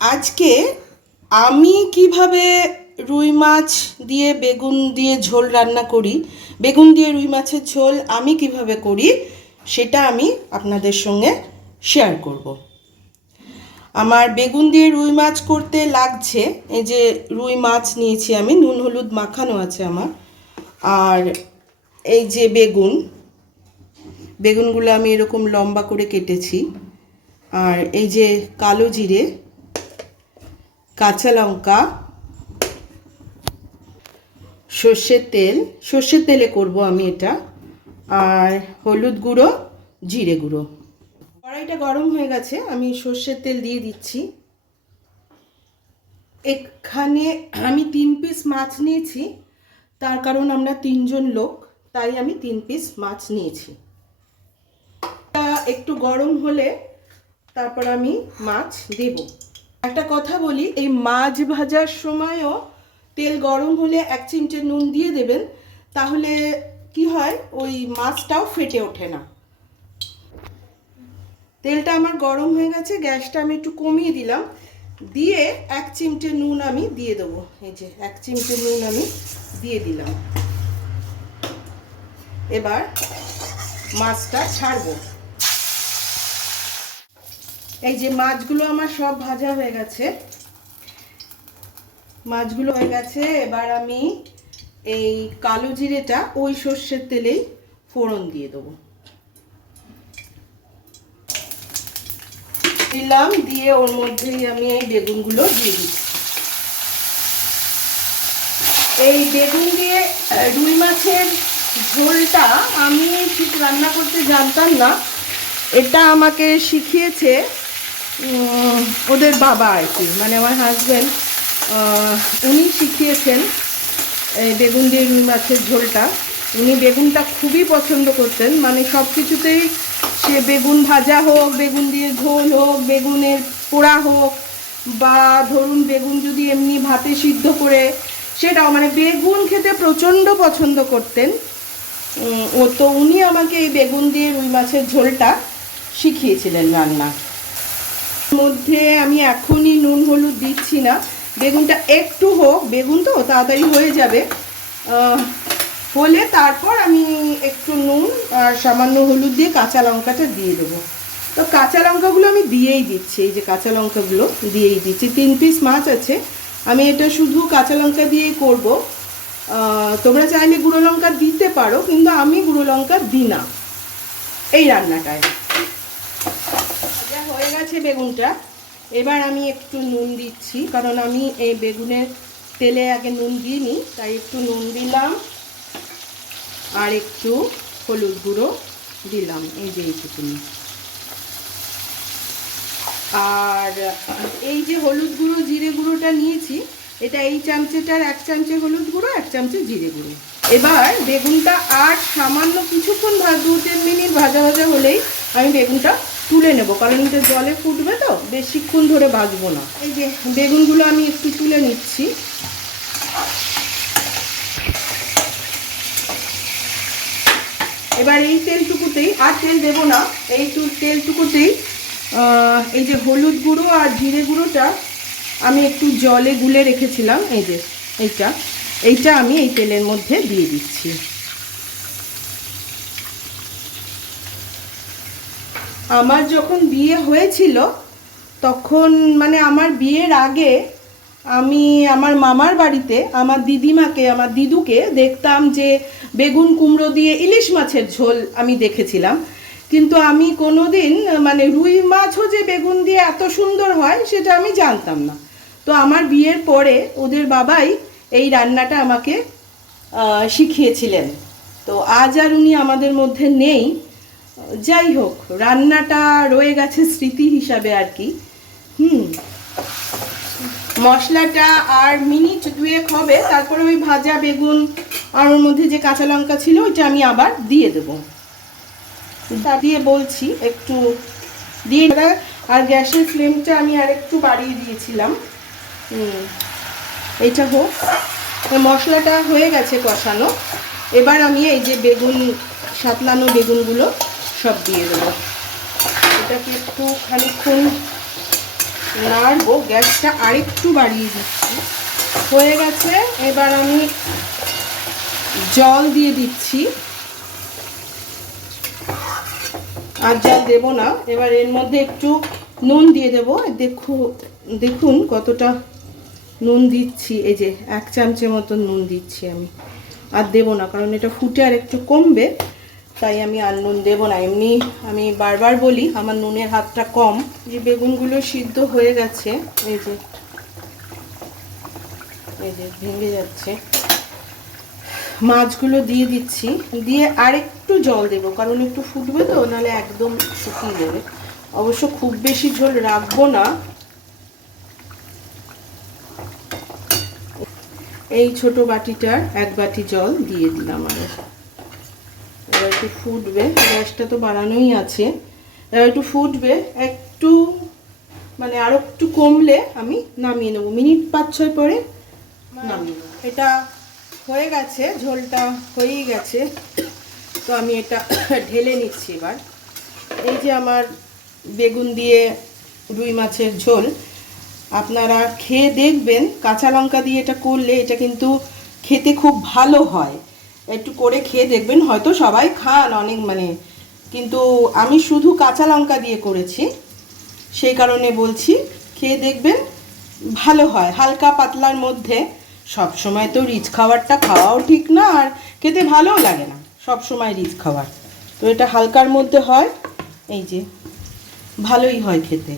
আজকে আমি কীভাবে রুই মাছ দিয়ে বেগুন দিয়ে ঝোল রান্না করি, বেগুন দিয়ে রুই মাছের ঝোল আমি কীভাবে করি সেটা আমি আপনাদের সঙ্গে শেয়ার করব। আমার বেগুন দিয়ে রুই মাছ করতে লাগছে, এই যে রুই মাছ নিয়েছি আমি, নুন, হলুদ মাখানো আছে আমার, আর এই যে বেগুন, বেগুনগুলো আমি এরকম লম্বা করে কেটেছি, আর এই যে কালো জিরে কাঁচা লঙ্কা, সর্ষের তেল, সর্ষের তেলে করব আমি এটা, আর হলুদ গুঁড়ো, জিরে গুঁড়ো। কড়াইটা গরম হয়ে গেছে, আমি সর্ষের তেল দিয়ে দিচ্ছি। এখানে আমি তিন পিস মাছ নিয়েছি, তার কারণ আমরা তিনজন লোক, তাই আমি তিন পিস মাছ নিয়েছি। তা একটু গরম হলে তারপর আমি মাছ দেব। একটা কথা বলি, এই মাছ ভাজার সময়ও তেল গরম হলে এক চিমটে নুন দিয়ে দেবেন, তাহলে কি হয়? ওই মাছটাও ফেটে ওঠে না। তেলটা আমার গরম হয়ে গেছে, গ্যাসটা আমি একটু কমিয়ে দিলাম, দিয়ে এক চিমটে নুন আমি দিয়ে দেবো। এই যে, এক চিমটে নুন আমি দিয়ে দিলাম। এবার মাছটা ছাড়বো। এই যে মাছগুলো আমার সব ভাজা হয়ে গেছে। মাছগুলো হয়ে গেছে, এবার আমি এই কালো জিরেটা ওই সর্ষের তেলেই ফোড়ন দিয়ে দেবো। দিলাম, দিয়ে ওর মধ্যেই আমি এই বেগুনগুলো দিয়ে দিচ্ছি। এই বেগুন দিয়ে রুই মাছের ঝোলটা আমি ঠিক রান্না করতে জানতাম না। এটা আমাকে শিখিয়েছে ওদের বাবা আর কি। মানে আমার হাজব্যান্ড উনি শিখিয়েছেন এই বেগুন দিয়ে রুই মাছের ঝোলটা। উনি বেগুনটা খুবই পছন্দ করতেন। মানে সব কিছুতেই সে বেগুন ভাজা হোক, বেগুন দিয়ে ঝোল হোক, বেগুনের পোড়া হোক, বা ধরুন বেগুন যদি এমনি ভাতে সিদ্ধ করে, সেটাও মানে বেগুন খেতে প্রচণ্ড পছন্দ করতেন। ও তো উনি আমাকে এই বেগুন দিয়ে রুই মাছের ঝোলটা শিখিয়েছিলেন রান্না। মধ্যে আমি এখনই নুন, হলুদ দিচ্ছি না। বেগুনটা একটু হোক, বেগুন তো তাড়াতাড়ি হয়ে যাবে। হলে তারপর আমি একটু নুন আর সামান্য হলুদ দিয়ে কাঁচা লঙ্কাটা দিয়ে দেবো। তো কাঁচা লঙ্কাগুলো আমি দিয়েই দিচ্ছি, এই যে কাঁচা লঙ্কাগুলো দিয়েই দিচ্ছি। তিন পিস মাছ আছে, আমি এটা শুধু কাঁচা লঙ্কা দিয়েই করব। তোমরা চাইলে গুঁড়ো লঙ্কা দিতে পারো, কিন্তু আমি গুঁড়ো লঙ্কা দিই না। এই রান্নাটায়। হয়ে গেছে বেগুনটা। এবার আমি একটু নুন দিচ্ছি, কারণ আমি এই বেগুনের তেলে আগে নুন দিইনি, তাই একটু নুন দিলাম। আর একটু হলুদ গুঁড়ো দিলাম, এই যে এইটুকুনি। আর এই যে হলুদ গুঁড়ো, জিরে গুঁড়োটা নিয়েছি, এটা এই চামচেটার এক চামচে হলুদ গুঁড়ো, এক চামচে জিরে গুঁড়ো। এবার বেগুনটা আর সামান্য কিছুক্ষণ দু তিন মিনিট ভাজা ভাজা হলেই আমি বেগুনটা তুলে নেব, কারণ এটা জলে ফুটবে তো, বেশিক্ষণ ধরে ভাজবো না। এই যে বেগুনগুলো আমি একটু তুলে নিচ্ছি। এবার এই তেলটুকুতেই, আর তেল দেবো না, এই তেলটুকুতেই এই যে হলুদ গুঁড়ো আর জিরে গুঁড়োটা আমি একটু জলে গুলে রেখেছিলাম, এই যে এইটা। এইটা আমি এই তেলের মধ্যে দিয়ে দিচ্ছি। আমার যখন বিয়ে হয়েছিল, তখন মানে আমার বিয়ের আগে আমি আমার মামার বাড়িতে আমার দিদিমাকে, আমার দিদুকে দেখতাম যে বেগুন কুমড়ো দিয়ে ইলিশ মাছের ঝোল আমি দেখেছিলাম। কিন্তু আমি কোনোদিন মানে রুই মাছও যে বেগুন দিয়ে এত সুন্দর হয় সেটা আমি জানতাম না। তো আমার বিয়ের পরে ওদের বাবাই এই রান্নাটা আমাকে শিখিয়েছিলেন। তো আজ আর উনি আমাদের মধ্যে নেই। যাই হোক, রান্নাটা রয়ে গেছে স্মৃতি হিসাবে আর কি। হুম। মশলাটা আর মিনিট দুয়েক হবে, তারপরে ওই ভাজা বেগুন আর ওর মধ্যে যে কাঁচা লঙ্কা ছিল, ওইটা আমি আবার দিয়ে দেবো। তা দিয়ে বলছি, একটু দিয়ে। আর গ্যাসের ফ্লেমটা আমি আর একটু বাড়িয়ে দিয়েছিলাম। হুম। এইটা হোক। মশলাটা হয়ে গেছে কষানো। এবার আমি এই যে বেগুন, সাতলানো বেগুনগুলো সব দিয়ে দেবো। এটাকে একটু খানিক্ষণ নাড়বো। গ্যাসটা আরেকটু বাড়িয়ে দিচ্ছি। হয়ে গেছে। এবার আমি জল দিয়ে দিচ্ছি। আর জল দেব না। এবার এর মধ্যে একটু নুন দিয়ে দেবো। দেখু, দেখুন কতটা নুন দিচ্ছি। এই যে এক চামচের মতো নুন দিচ্ছি আমি। আর দেবো না, কারণ এটা ফুটে আর একটু কমবে। তাই আমি আর নুন দেবো না। এমনি আমি বারবার বলি, আমার নুনের হাতটা কম। যে বেগুনগুলো সিদ্ধ হয়ে গেছে। এই যে এই যে ভেঙে যাচ্ছে। মাছগুলো দিয়ে দিচ্ছি। দিয়ে আরেকটু জল দেবো, কারণ একটু ফুটবে তো, নাহলে একদম শুকিয়ে যাবে। অবশ্য খুব বেশি ঝোল রাখব না। এই ছোট বাটিটার এক বাটি জল দিয়ে দিলাম এবার একটু ফুটবে গ্যাসটা তো বাড়ানোই আছে। এবার একটু ফুটবে একটু মানে আরও একটু কমলে আমি নামিয়ে নেব। মিনিট পাঁচ ছয় পরে নামিয়ে নেব। এটা হয়ে গেছে ঝোলটা হয়েই গেছে। তো আমি এটা ঢেলে নিচ্ছি এবার। এই যে আমার বেগুন দিয়ে রুই মাছের ঝোল আপনারা খেয়ে দেখবেন। কাঁচা লঙ্কা দিয়ে এটা করলে এটা কিন্তু খেতে খুব ভালো হয়। একটু করে খেয়ে দেখবেন, হয়তো সবাই খান অনেক মানে। কিন্তু আমি শুধু কাঁচা লঙ্কা দিয়ে করেছি, সেই কারণে বলছি, খেয়ে দেখবেন ভালো হয়। হালকা পাতলার মধ্যে সব সময় তো রিচ খাবারটা খাওয়াও ঠিক না, আর খেতে ভালোও লাগে না। সব সময় রিচ খাবার। তো এটা হালকার মধ্যে হয়, এই যে ভালোই হয় খেতে।